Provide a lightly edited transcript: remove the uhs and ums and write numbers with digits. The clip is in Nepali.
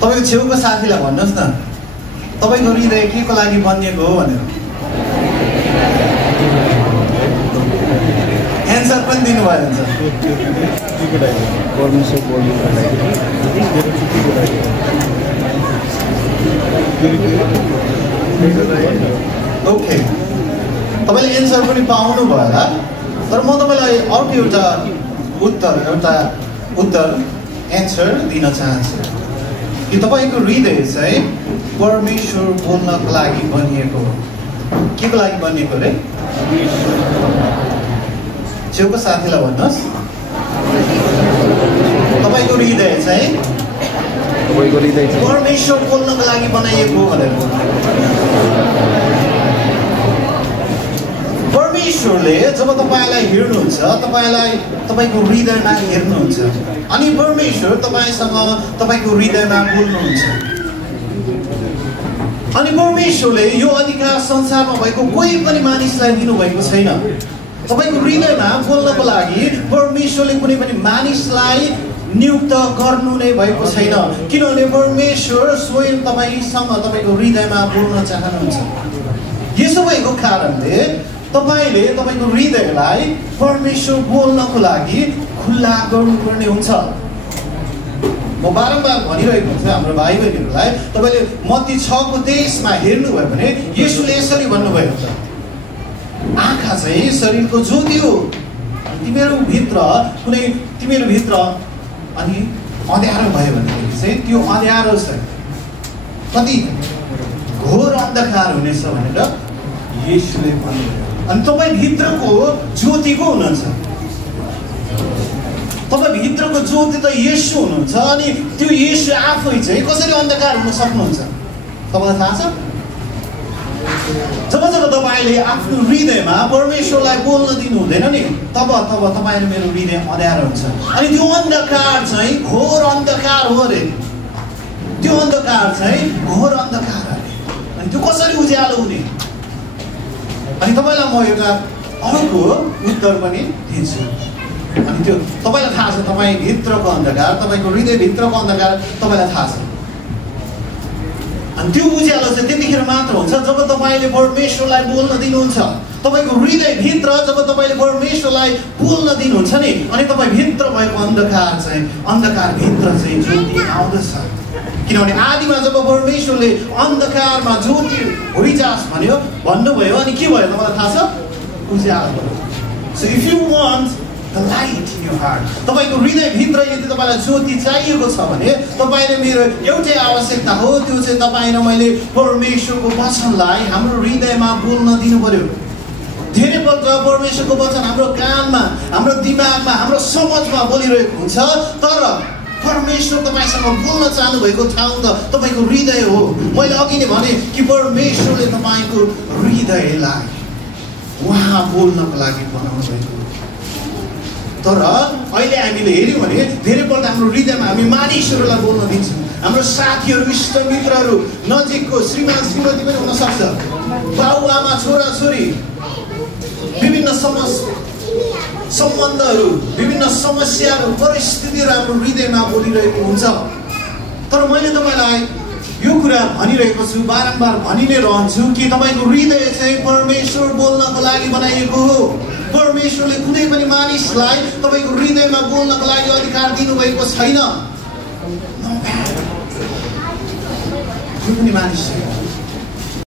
तपाईको छेउको साथीलाई भन्नुहोस् न तपाईको हृदय के को लागि बनिएको हो भनेर एन्सर पनि दिनु भयो हुन्छ ओके तपाईले एन्सर पनि पाउनु भयो होला तर म तपाईलाई अर्को एउटा उत्तर एन्सर दिन चाहन्छु कि तपाईको हृदय चाहिँ परमेश्वर बोल्नको लागि बनिएको हो के को लागि बनिएको रे छेउको साथीलाई भन्नुहोस् तपाईको हृदय चाहिँ परमेश्वर बोल्नको लागि बनाइएको भनेर परमेश्वरले जब तपाईलाई हेर्नुहुन्छ तपाईको हृदयमा हेर्नुहुन्छ अनि परमेश्वर तपाईसँग तपाईको हृदयमा बोल्नुहुन्छ अनि परमेश्वरले यो अधिकार संसारमा भएको कोही पनि मानिसलाई दिनुभएको छैन तपाईको हृदयमा बोल्नको लागि परमेश्वरले कुनै पनि मानिसलाई नियुक्त गर्नु नै भएको छैन किनभने परमेश्वर स्वयं तपाईसँग तपाईको हृदयमा बोल्न चाहनुहुन्छ यसो भएको कारणले तपाईले तपाईको हृदयलाई परमेश्वर बोल्नको लागि खुल्ला गर्नुपर्ने हुन्छ म बारम्बार भनिरहेको हुन्छु हाम्रो भाइ बहिनीहरूलाई तपाईले मत्ती 6:23 मा हेर्नुभयो भने येशूले यसरी भन्नुभएको छ आँखा चाहिँ शरीरको ज्योति हो तिमीहरू भित्र अनि अँध्यारो भयो भने चाहिँ त्यो अँध्यारो छ कति घोर अन्धकार हुनेछ भनेर येशूले भन्नुभयो अनि तपाईँ भित्रको ज्योति को हुनुहुन्छ तपाईँ भित्रको ज्योति त येशू हुनुहुन्छ अनि त्यो येशू आफै चाहिँ कसरी अन्धकार हुन सक्नुहुन्छ तपाईलाई थाहा छ जब तपाईले आफ्नो हृदयमा परमेश्वरलाई बोल्न दिनु हुँदैन नि तब तपाईँ र मेरो हृदय अँध्यारो हुन्छ अनि त्यो अन्धकार चाहिँ घोर अन्धकार हो रे त्यो अन्धकार चाहिँ घोर अन्धकार हो अनि त्यो कसरी उज्यालो हुने अनि तपाईलाई म एउटा अर्को उत्तर पनि दिन्छु अनि त्यो तपाईलाई थाहा छ तपाईँ भित्रको अन्धकार तपाईको हृदय भित्रको अन्धकार तपाईलाई थाहा छ अनि त्यो उज्यालो चाहिँ त्यतिखेर मात्र हुन्छ जब तपाईले परमेश्वरलाई बोल्न दिनुहुन्छ तपाईको हृदय भित्र जब तपाईले परमेश्वरलाई बोल्न दिनुहुन्छ नि अनि तपाईँ भित्र भएको अन्धकार भित्र चाहिँ ज्योति आउँदछ किनभने आदिमा जब परमेश्वरले अन्धकारमा ज्योति होइजास् भन्नुभयो अनि के भयो तपाईलाई थाहा छ उज्यालो so if you want the light in your heart तपाईको हृदय भित्र यदि तपाईलाई ज्योति चाहिएको छ भने तपाईले मेरो एउटै आवश्यकता हो त्यो चाहिँ तपाईँ र मैले परमेश्वरको वचनलाई हाम्रो हृदयमा बोल्न दिनु पर्यो धेरैपल्ट परमेश्वरको वचन हाम्रो कानमा हाम्रो दिमागमा हाम्रो समझमा बोलिरहेको हुन्छ तर परमेश्वर तपाईसँग बोल्न चाहनु भएको ठाउँ त तपाईको हृदय हो मैले अघि नै भने कि परमेश्वरले तपाईको हृदयलाई उहाँ बोल्नको लागि बनाउनु भएको तर अहिले हामीले हेर्यौँ भने धेरैपल्ट हाम्रो हृदयमा हामी मानिसहरूलाई बोल्न दिन्छौँ हाम्रो साथीहरू इष्टमित्रहरू नजिकको श्रीमान श्रीमती पनि हुन सक्छ बाबुआमा छोराछोरी विभिन्न सम्बन्धहरू विभिन्न समस्याहरू परिस्थितिहरू हाम्रो हृदयमा बोलिरहेको हुन्छ तर मैले तपाईलाई यो कुरा भनिरहेको छु बारम्बार भनि नै रहन्छु कि तपाईको हृदय चाहिँ परमेश्वर बोल्नको लागि बनाइएको हो परमेश्वरले कुनै पनि मानिसलाई तपाईको हृदयमा बोल्नको लागि अधिकार दिनुभएको छैन कुनै पनि मानिस